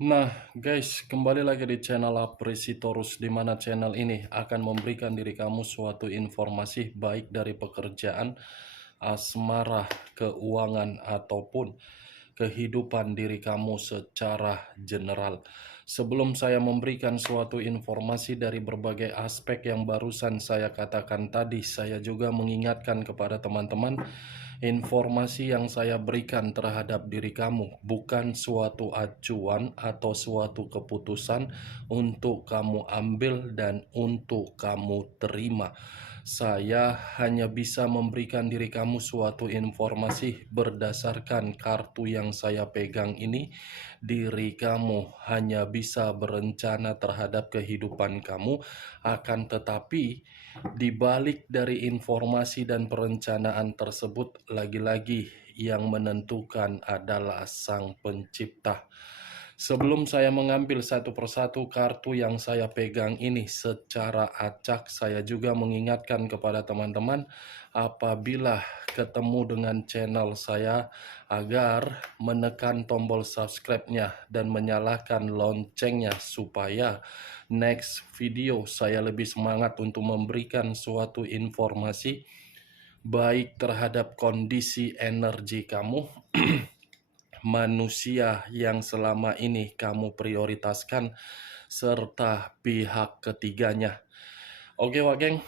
Nah, guys, kembali lagi di channel Apresitorus, di mana channel ini akan memberikan diri kamu suatu informasi baik dari pekerjaan, asmara, keuangan, ataupun kehidupan diri kamu secara general. Sebelum saya memberikan suatu informasi dari berbagai aspek yang barusan saya katakan tadi, saya juga mengingatkan kepada teman-teman, informasi yang saya berikan terhadap diri kamu bukan suatu acuan atau suatu keputusan untuk kamu ambil dan untuk kamu terima. Saya hanya bisa memberikan diri kamu suatu informasi berdasarkan kartu yang saya pegang ini. Diri kamu hanya bisa berencana terhadap kehidupan kamu, akan tetapi di balik dari informasi dan perencanaan tersebut, lagi-lagi yang menentukan adalah Sang Pencipta. Sebelum saya mengambil satu persatu kartu yang saya pegang ini secara acak, saya juga mengingatkan kepada teman-teman apabila ketemu dengan channel saya agar menekan tombol subscribe-nya dan menyalakan loncengnya supaya next video saya lebih semangat untuk memberikan suatu informasi baik terhadap kondisi energi kamu, manusia yang selama ini kamu prioritaskan, serta pihak ketiganya. Oke, Wageng,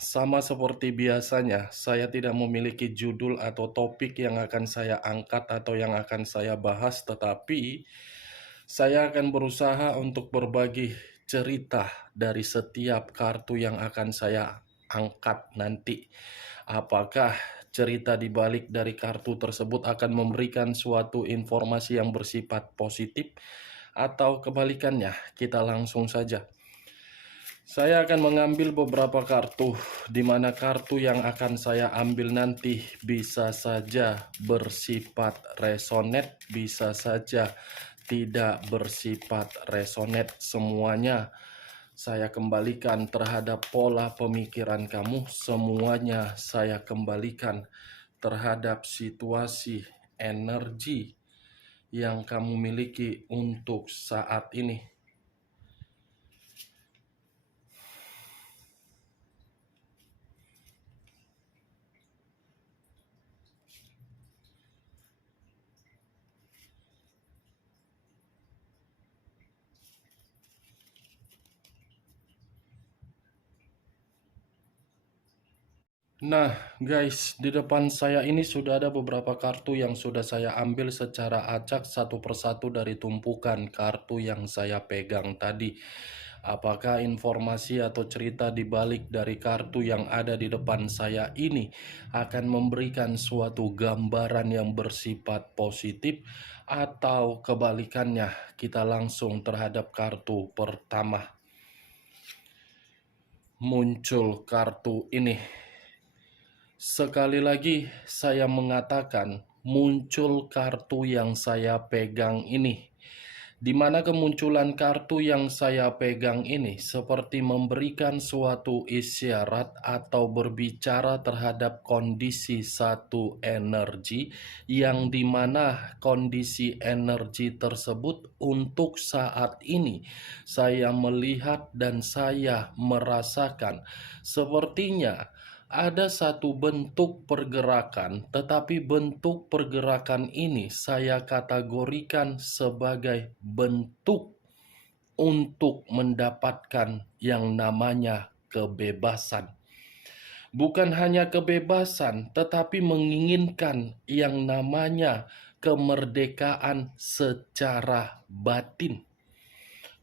sama seperti biasanya, saya tidak memiliki judul atau topik yang akan saya angkat atau yang akan saya bahas, tetapi saya akan berusaha untuk berbagi cerita dari setiap kartu yang akan saya angkat nanti. Apakah cerita di balik dari kartu tersebut akan memberikan suatu informasi yang bersifat positif atau kebalikannya? Kita langsung saja. Saya akan mengambil beberapa kartu, di mana kartu yang akan saya ambil nanti bisa saja bersifat resonate, bisa saja tidak bersifat resonate. Semuanya saya kembalikan terhadap pola pemikiran kamu, semuanya saya kembalikan terhadap situasi energi yang kamu miliki untuk saat ini. Nah, guys, di depan saya ini sudah ada beberapa kartu yang sudah saya ambil secara acak satu persatu dari tumpukan kartu yang saya pegang tadi. Apakah informasi atau cerita di balik dari kartu yang ada di depan saya ini akan memberikan suatu gambaran yang bersifat positif atau kebalikannya? Kita langsung terhadap kartu pertama. Muncul kartu ini. Sekali lagi saya mengatakan muncul kartu yang saya pegang ini, di mana kemunculan kartu yang saya pegang ini seperti memberikan suatu isyarat atau berbicara terhadap kondisi satu energi, yang dimana kondisi energi tersebut untuk saat ini saya melihat dan saya merasakan sepertinya ada satu bentuk pergerakan, tetapi bentuk pergerakan ini saya kategorikan sebagai bentuk untuk mendapatkan yang namanya kebebasan. Bukan hanya kebebasan, tetapi menginginkan yang namanya kemerdekaan secara batin.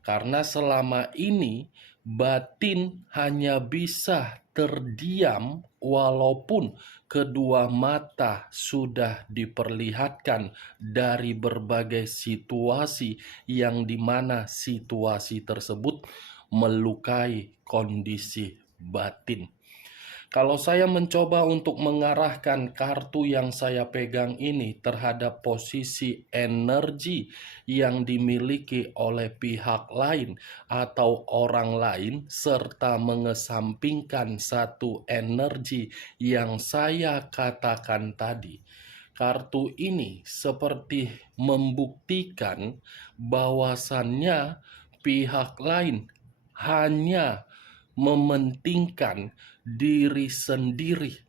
Karena selama ini batin hanya bisa terdiam walaupun kedua mata sudah diperlihatkan dari berbagai situasi yang dimana situasi tersebut melukai kondisi batin. Kalau saya mencoba untuk mengarahkan kartu yang saya pegang ini terhadap posisi energi yang dimiliki oleh pihak lain atau orang lain, serta mengesampingkan satu energi yang saya katakan tadi, kartu ini seperti membuktikan bahwasannya pihak lain hanya mementingkan diri sendiri,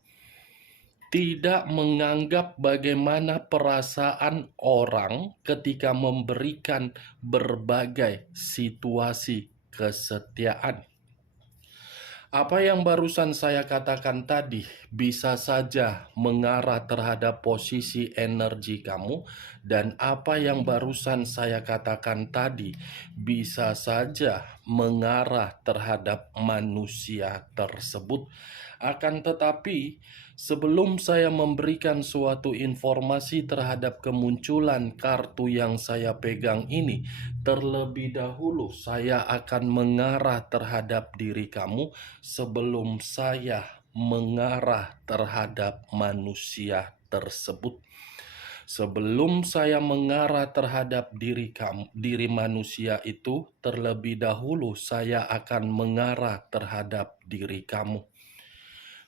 tidak menganggap bagaimana perasaan orang ketika memberikan berbagai situasi kesetiaan. Apa yang barusan saya katakan tadi bisa saja mengarah terhadap posisi energi kamu, dan apa yang barusan saya katakan tadi bisa saja mengarah terhadap manusia tersebut. Akan tetapi, sebelum saya memberikan suatu informasi terhadap kemunculan kartu yang saya pegang ini, terlebih dahulu saya akan mengarah terhadap diri kamu sebelum saya mengarah terhadap manusia tersebut. Sebelum saya mengarah terhadap diri manusia itu, terlebih dahulu saya akan mengarah terhadap diri kamu.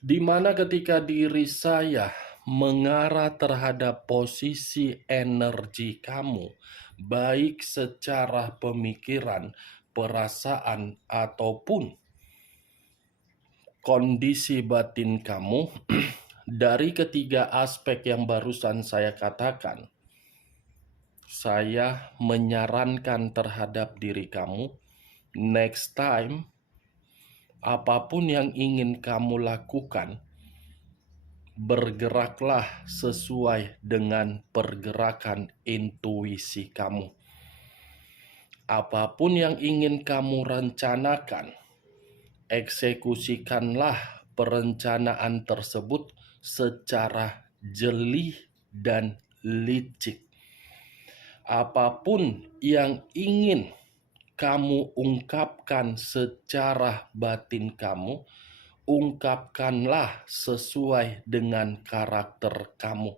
Di mana ketika diri saya mengarah terhadap posisi energi kamu, baik secara pemikiran, perasaan, ataupun kondisi batin kamu, dari ketiga aspek yang barusan saya katakan, saya menyarankan terhadap diri kamu, next time, apapun yang ingin kamu lakukan, bergeraklah sesuai dengan pergerakan intuisi kamu. Apapun yang ingin kamu rencanakan, eksekusikanlah perencanaan tersebut secara jeli dan licik. Apapun yang ingin kamu ungkapkan secara batin kamu, ungkapkanlah sesuai dengan karakter kamu.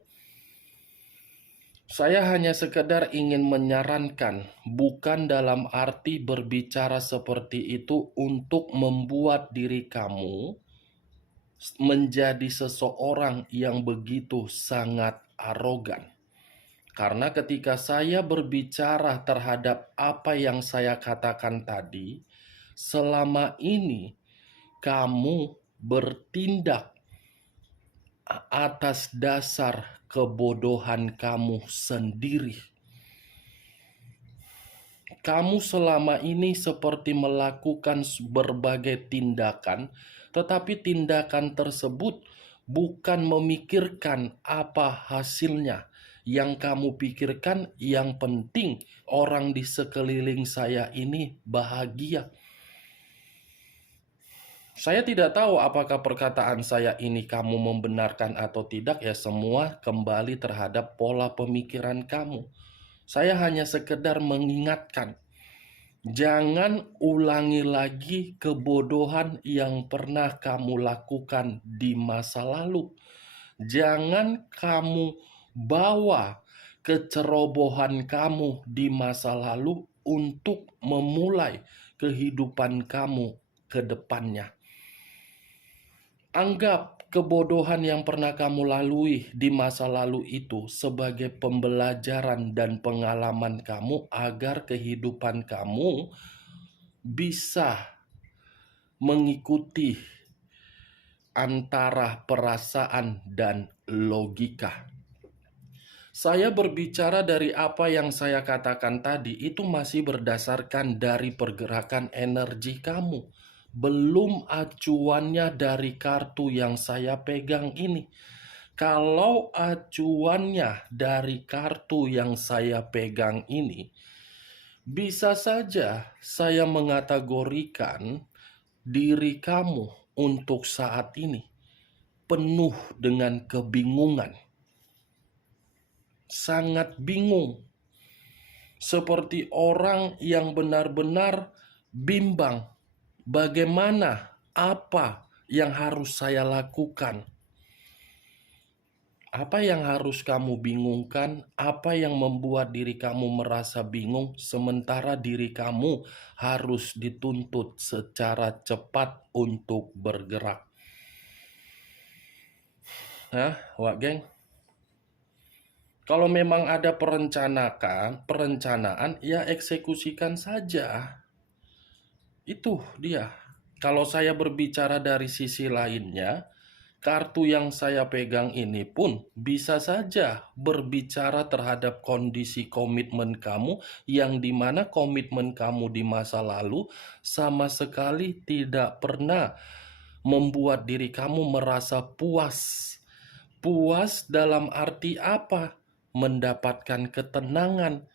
Saya hanya sekedar ingin menyarankan, bukan dalam arti berbicara seperti itu untuk membuat diri kamu menjadi seseorang yang begitu sangat arogan. Karena ketika saya berbicara terhadap apa yang saya katakan tadi, selama ini kamu bertindak atas dasar kebodohan kamu sendiri. Kamu selama ini seperti melakukan berbagai tindakan, tetapi tindakan tersebut bukan memikirkan apa hasilnya. Yang kamu pikirkan, yang penting orang di sekeliling saya ini bahagia. Saya tidak tahu apakah perkataan saya ini kamu membenarkan atau tidak, ya semua kembali terhadap pola pemikiran kamu. Saya hanya sekedar mengingatkan, jangan ulangi lagi kebodohan yang pernah kamu lakukan di masa lalu. Jangan kamu bawa kecerobohan kamu di masa lalu untuk memulai kehidupan kamu ke depannya. Anggap kebodohan yang pernah kamu lalui di masa lalu itu sebagai pembelajaran dan pengalaman kamu agar kehidupan kamu bisa mengikuti antara perasaan dan logika. Saya berbicara dari apa yang saya katakan tadi itu masih berdasarkan dari pergerakan energi kamu. Belum acuannya dari kartu yang saya pegang ini. Kalau acuannya dari kartu yang saya pegang ini, bisa saja saya mengategorikan diri kamu untuk saat ini penuh dengan kebingungan. Sangat bingung. Seperti orang yang benar-benar bimbang. Bagaimana, apa yang harus saya lakukan? Apa yang harus kamu bingungkan? Apa yang membuat diri kamu merasa bingung, sementara diri kamu harus dituntut secara cepat untuk bergerak? Wak geng? Kalau memang ada perencanaan, ya eksekusikan saja. Itu dia. Kalau saya berbicara dari sisi lainnya, kartu yang saya pegang ini pun bisa saja berbicara terhadap kondisi komitmen kamu, yang dimana komitmen kamu di masa lalu sama sekali tidak pernah membuat diri kamu merasa puas. Puas dalam arti apa? Mendapatkan ketenangan.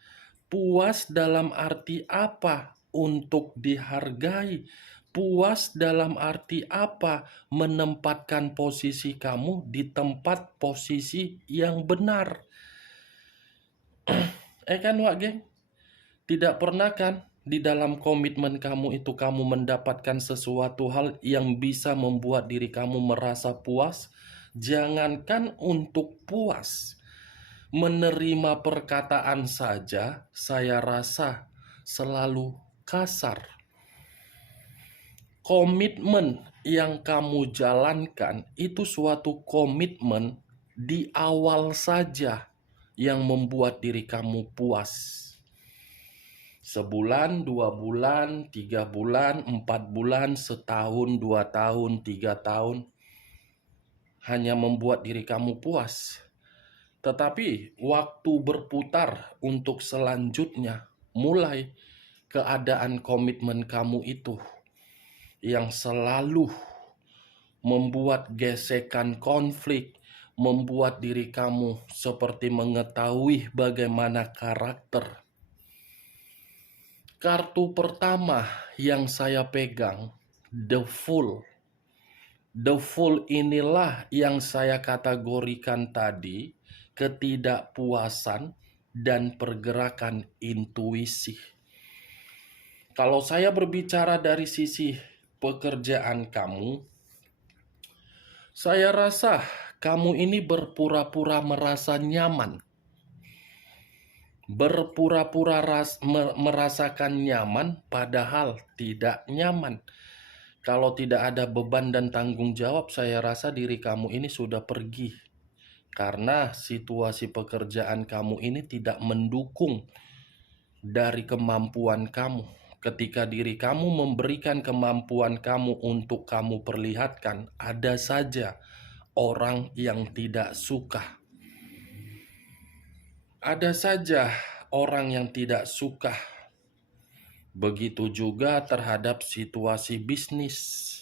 Puas dalam arti apa? Untuk dihargai. Puas dalam arti apa? Menempatkan posisi kamu di tempat posisi yang benar. Kan Wak geng? Tidak pernah kan di dalam komitmen kamu itu kamu mendapatkan sesuatu hal yang bisa membuat diri kamu merasa puas? Jangankan untuk puas, menerima perkataan saja saya rasa selalu kasar. Komitmen yang kamu jalankan itu suatu komitmen di awal saja yang membuat diri kamu puas. Sebulan, 2 bulan, 3 bulan, 4 bulan, setahun, 2 tahun, 3 tahun, hanya membuat diri kamu puas. Tetapi waktu berputar untuk selanjutnya, mulai keadaan komitmen kamu itu yang selalu membuat gesekan konflik, membuat diri kamu seperti mengetahui bagaimana karakter. Kartu pertama yang saya pegang, The Fool. The Fool inilah yang saya kategorikan tadi, ketidakpuasan dan pergerakan intuisi. Kalau saya berbicara dari sisi pekerjaan kamu, saya rasa kamu ini berpura-pura merasa nyaman. Berpura-pura merasakan nyaman padahal tidak nyaman. Kalau tidak ada beban dan tanggung jawab, saya rasa diri kamu ini sudah pergi. Karena situasi pekerjaan kamu ini tidak mendukung dari kemampuan kamu. Ketika diri kamu memberikan kemampuan kamu untuk kamu perlihatkan, ada saja orang yang tidak suka. Ada saja orang yang tidak suka. Begitu juga terhadap situasi bisnis.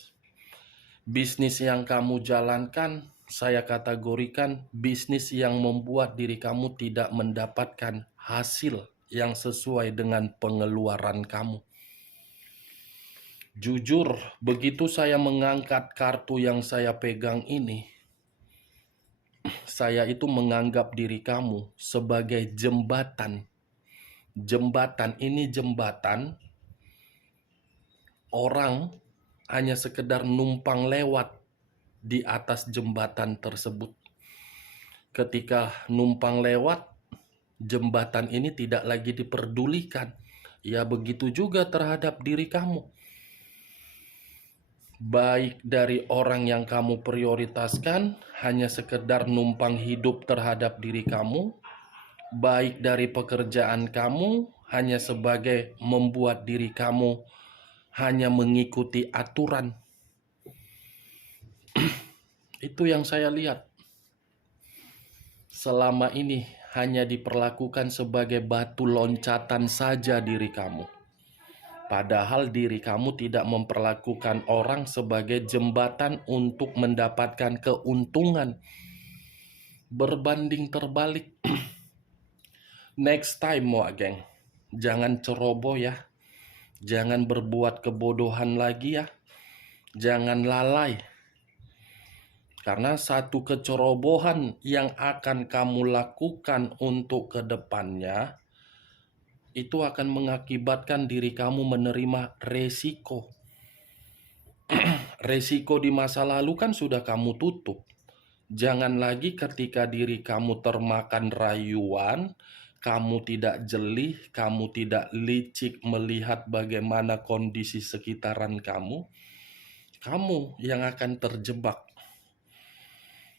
Bisnis yang kamu jalankan, saya kategorikan bisnis yang membuat diri kamu tidak mendapatkan hasil yang sesuai dengan pengeluaran kamu. Jujur, begitu saya mengangkat kartu yang saya pegang ini, saya itu menganggap diri kamu sebagai jembatan. Jembatan ini jembatan, orang hanya sekedar numpang lewat di atas jembatan tersebut. Ketika numpang lewat, jembatan ini tidak lagi diperdulikan. Ya begitu juga terhadap diri kamu. Baik dari orang yang kamu prioritaskan, hanya sekedar numpang hidup terhadap diri kamu. Baik dari pekerjaan kamu, hanya sebagai membuat diri kamu hanya mengikuti aturan. Itu yang saya lihat. Selama ini hanya diperlakukan sebagai batu loncatan saja diri kamu. Padahal diri kamu tidak memperlakukan orang sebagai jembatan untuk mendapatkan keuntungan. Berbanding terbalik. Next time, Wak geng, jangan ceroboh ya. Jangan berbuat kebodohan lagi ya. Jangan lalai. Karena satu kecerobohan yang akan kamu lakukan untuk kedepannya, itu akan mengakibatkan diri kamu menerima resiko. Resiko di masa lalu kan sudah kamu tutup. Jangan lagi ketika diri kamu termakan rayuan, kamu tidak jeli, kamu tidak licik melihat bagaimana kondisi sekitaran kamu yang akan terjebak.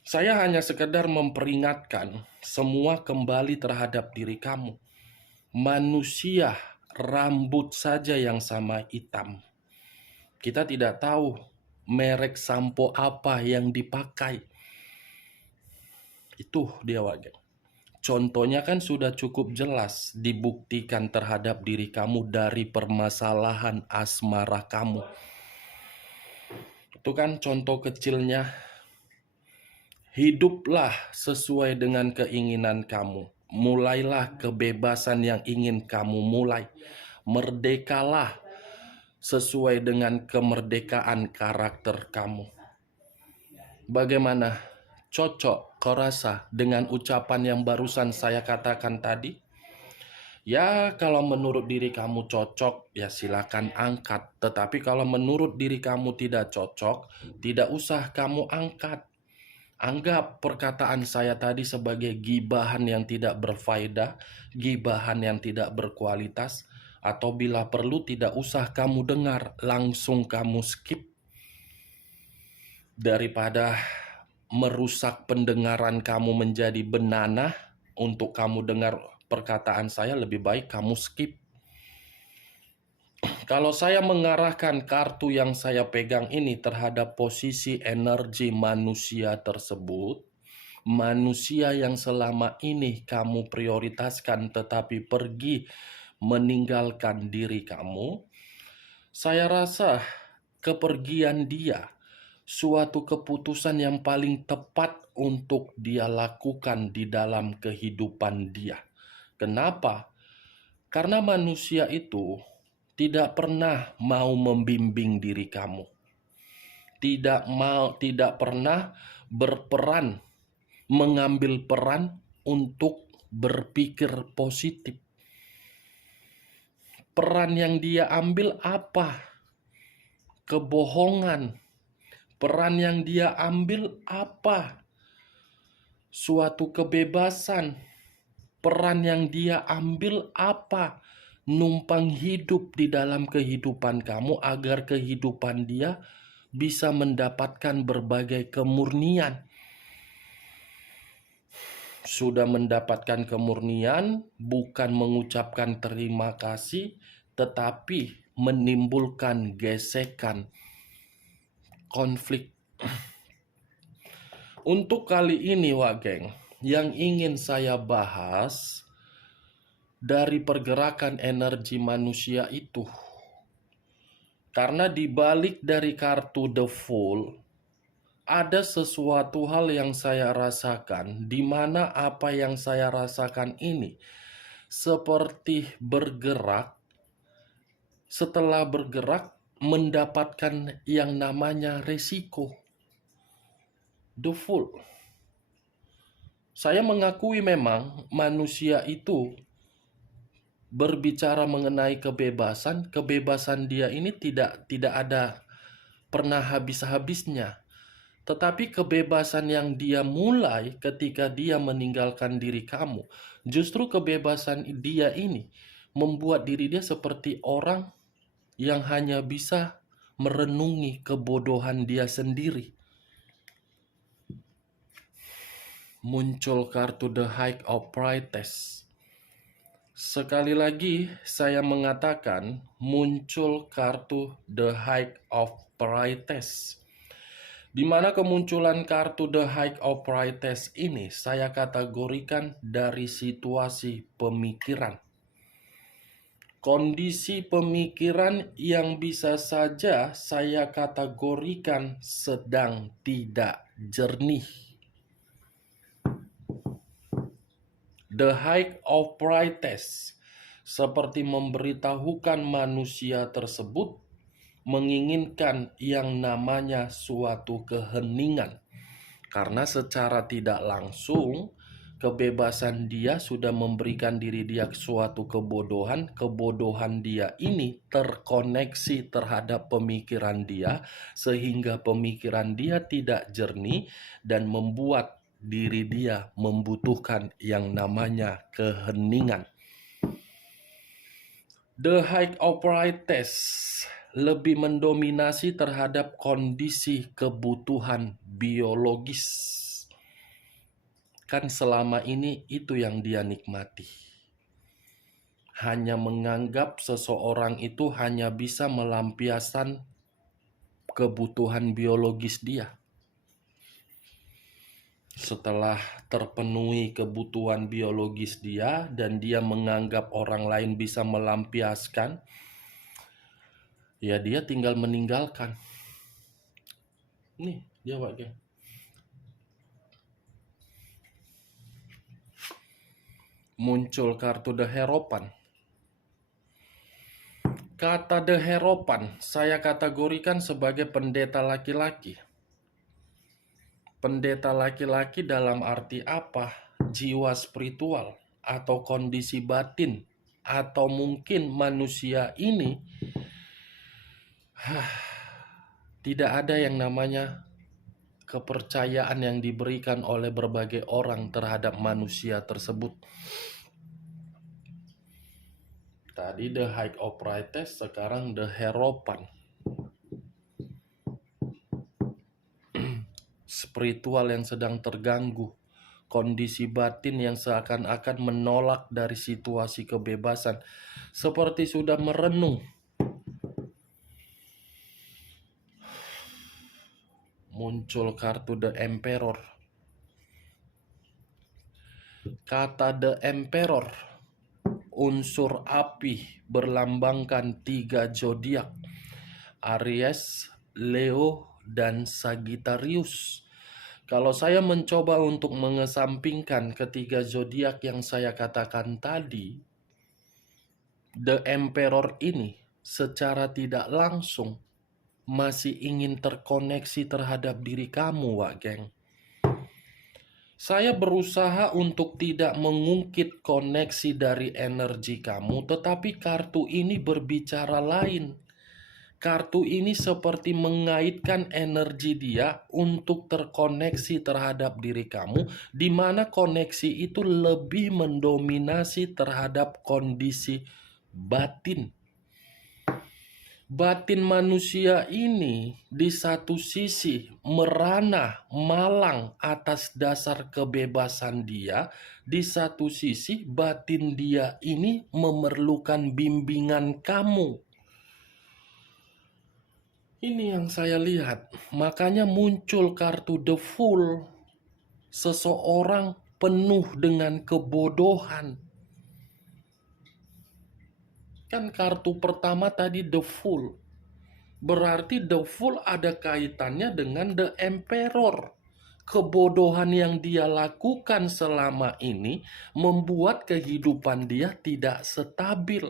Saya hanya sekedar memperingatkan semua kembali terhadap diri kamu. Manusia rambut saja yang sama hitam. Kita tidak tahu merek sampo apa yang dipakai. Itu dia wajar. Contohnya kan sudah cukup jelas dibuktikan terhadap diri kamu dari permasalahan asmara kamu. Itu kan contoh kecilnya. Hiduplah sesuai dengan keinginan kamu. Mulailah kebebasan yang ingin kamu mulai. Merdekalah sesuai dengan kemerdekaan karakter kamu. Bagaimana? Cocok kau rasa dengan ucapan yang barusan saya katakan tadi? Ya, kalau menurut diri kamu cocok, ya silakan angkat. Tetapi kalau menurut diri kamu tidak cocok, tidak usah kamu angkat. Anggap perkataan saya tadi sebagai gibahan yang tidak berfaedah, gibahan yang tidak berkualitas, atau bila perlu tidak usah kamu dengar, langsung kamu skip. Daripada merusak pendengaran kamu menjadi benanah untuk kamu dengar perkataan saya, lebih baik kamu skip. Kalau saya mengarahkan kartu yang saya pegang ini terhadap posisi energi manusia tersebut, manusia yang selama ini kamu prioritaskan tetapi pergi meninggalkan diri kamu, saya rasa kepergian dia suatu keputusan yang paling tepat untuk dia lakukan di dalam kehidupan dia. Kenapa? Karena manusia itu tidak pernah mau membimbing diri kamu. Tidak pernah berperan, mengambil peran untuk berpikir positif. Peran yang dia ambil apa? Kebohongan. Peran yang dia ambil apa? Suatu kebebasan. Peran yang dia ambil apa? Numpang hidup di dalam kehidupan kamu agar kehidupan dia bisa mendapatkan berbagai kemurnian. Sudah mendapatkan kemurnian, bukan mengucapkan terima kasih, tetapi menimbulkan gesekan, konflik. Untuk kali ini, Wak Geng, yang ingin saya bahas dari pergerakan energi manusia itu. Karena dibalik dari kartu The Fool, ada sesuatu hal yang saya rasakan, di mana apa yang saya rasakan ini seperti bergerak, setelah bergerak mendapatkan yang namanya resiko. The Fool. Saya mengakui memang manusia itu berbicara mengenai kebebasan, kebebasan dia ini tidak ada pernah habis-habisnya. Tetapi kebebasan yang dia mulai ketika dia meninggalkan diri kamu, justru kebebasan dia ini membuat diri dia seperti orang yang hanya bisa merenungi kebodohan dia sendiri. Muncul kartu The High of Priestess. Sekali lagi saya mengatakan muncul kartu The High of Priestess. Di mana kemunculan kartu The High of Priestess ini saya kategorikan dari situasi pemikiran. Kondisi pemikiran yang bisa saja saya kategorikan sedang tidak jernih. The High of Priestess seperti memberitahukan manusia tersebut menginginkan yang namanya suatu keheningan. Karena secara tidak langsung kebebasan dia sudah memberikan diri dia suatu kebodohan. Kebodohan dia ini terkoneksi terhadap pemikiran dia sehingga pemikiran dia tidak jernih dan membuat diri dia membutuhkan yang namanya keheningan. The High of Priestess lebih mendominasi terhadap kondisi kebutuhan biologis. kan selama ini itu yang dia nikmati. Hanya menganggap seseorang itu hanya bisa melampiaskan kebutuhan biologis dia. Setelah terpenuhi kebutuhan biologis dia dan dia menganggap orang lain bisa melampiaskan, ya dia tinggal meninggalkan. Nih, dia Pak Geng. Muncul kartu The Hierophant. Kata The Hierophant saya kategorikan sebagai pendeta laki-laki. Pendeta laki-laki dalam arti apa? Jiwa spiritual atau kondisi batin, atau mungkin manusia ini tidak ada yang namanya kepercayaan yang diberikan oleh berbagai orang terhadap manusia tersebut. Tadi The High of Priestess, sekarang The Hierophant. Spiritual yang sedang terganggu, kondisi batin yang seakan-akan menolak dari situasi kebebasan, seperti sudah merenung. Muncul kartu The Emperor. Kata The Emperor, unsur api berlambangkan 3 zodiak, Aries, Leo, dan Sagittarius. Kalau saya mencoba untuk mengesampingkan ketiga zodiak yang saya katakan tadi, The Emperor ini secara tidak langsung masih ingin terkoneksi terhadap diri kamu, Wak Geng. Saya berusaha untuk tidak mengungkit koneksi dari energi kamu, tetapi kartu ini berbicara lain. Kartu ini seperti mengaitkan energi dia untuk terkoneksi terhadap diri kamu, di mana koneksi itu lebih mendominasi terhadap kondisi batin. Batin manusia ini di satu sisi merana, malang atas dasar kebebasan dia, di satu sisi batin dia ini memerlukan bimbingan kamu. Ini yang saya lihat, makanya muncul kartu The Fool. Seseorang penuh dengan kebodohan. Kan kartu pertama tadi The Fool. Berarti The Fool ada kaitannya dengan The Emperor. Kebodohan yang dia lakukan selama ini membuat kehidupan dia tidak stabil.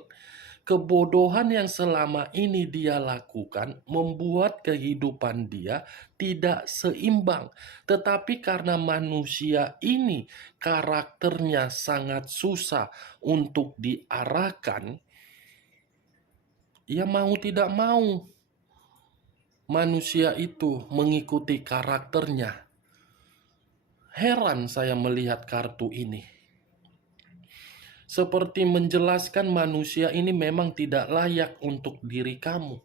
Kebodohan yang selama ini dia lakukan membuat kehidupan dia tidak seimbang. Tetapi karena manusia ini karakternya sangat susah untuk diarahkan, ya mau tidak mau manusia itu mengikuti karakternya. Heran saya melihat kartu ini. Seperti menjelaskan manusia ini memang tidak layak untuk diri kamu.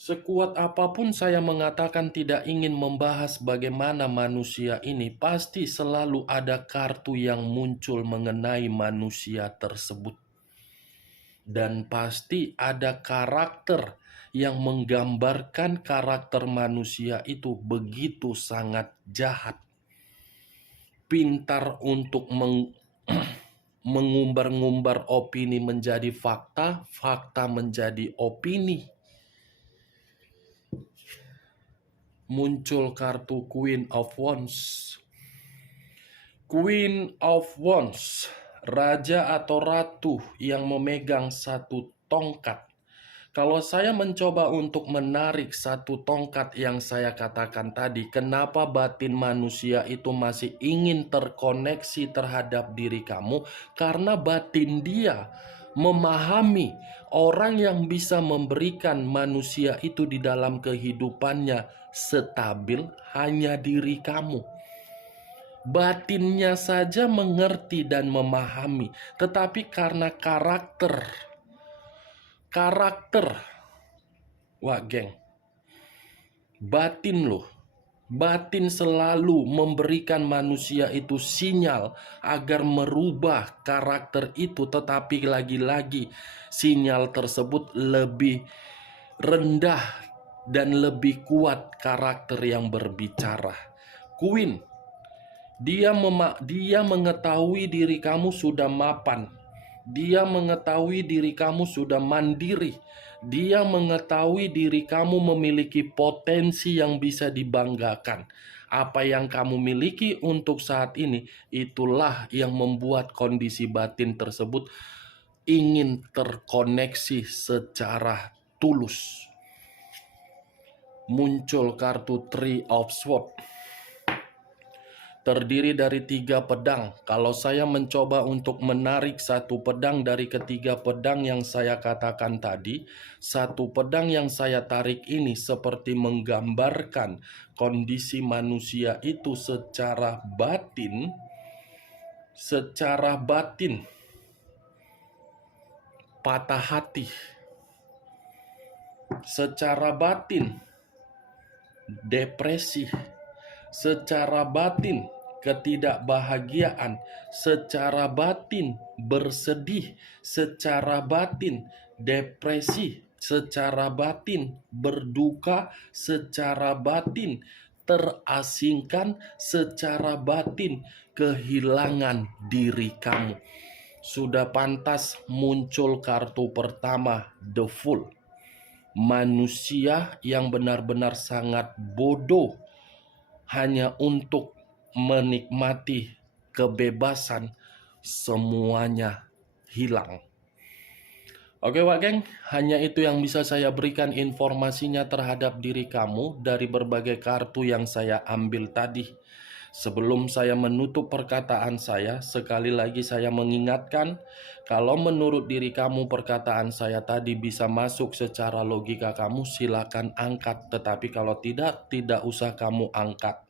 Sekuat apapun saya mengatakan tidak ingin membahas bagaimana manusia ini, pasti selalu ada kartu yang muncul mengenai manusia tersebut. Dan pasti ada karakter yang menggambarkan karakter manusia itu begitu sangat jahat. Pintar untuk mengumbar-ngumbar opini menjadi fakta, fakta menjadi opini. Muncul kartu Queen of Wands. Queen of Wands, raja atau ratu yang memegang satu tongkat. Kalau saya mencoba untuk menarik satu tongkat yang saya katakan tadi, kenapa batin manusia itu masih ingin terkoneksi terhadap diri kamu? Karena batin dia memahami orang yang bisa memberikan manusia itu di dalam kehidupannya stabil hanya diri kamu. Batinnya saja mengerti dan memahami, tetapi karena karakter, Wak Geng, batin loh, Batin selalu memberikan manusia itu sinyal agar merubah karakter itu, tetapi lagi-lagi sinyal tersebut lebih rendah dan lebih kuat karakter yang berbicara. Queen, dia mengetahui diri kamu sudah mapan. Dia mengetahui diri kamu sudah mandiri. Dia mengetahui diri kamu memiliki potensi yang bisa dibanggakan. Apa yang kamu miliki untuk saat ini, itulah yang membuat kondisi batin tersebut ingin terkoneksi secara tulus. Muncul kartu Three of Swords. Terdiri dari 3 pedang. Kalau saya mencoba untuk menarik satu pedang dari ketiga pedang yang saya katakan tadi, satu pedang yang saya tarik ini seperti menggambarkan kondisi manusia itu secara batin, patah hati, secara batin depresi, secara batin ketidakbahagiaan, secara batin bersedih, secara batin depresi, secara batin berduka, secara batin terasingkan, secara batin kehilangan diri kamu. Sudah pantas muncul kartu pertama, The Fool. Manusia yang benar-benar sangat bodoh hanya untuk menikmati kebebasan, semuanya hilang. Oke Wak Geng, hanya itu yang bisa saya berikan informasinya terhadap diri kamu dari berbagai kartu yang saya ambil tadi. Sebelum saya menutup perkataan saya, sekali lagi saya mengingatkan, kalau menurut diri kamu perkataan saya tadi bisa masuk secara logika kamu, silakan angkat. Tetapi kalau tidak usah kamu angkat.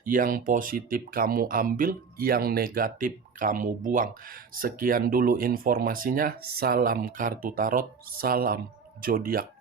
Yang positif kamu ambil, yang negatif kamu buang. Sekian dulu informasinya. Salam kartu tarot, salam zodiak.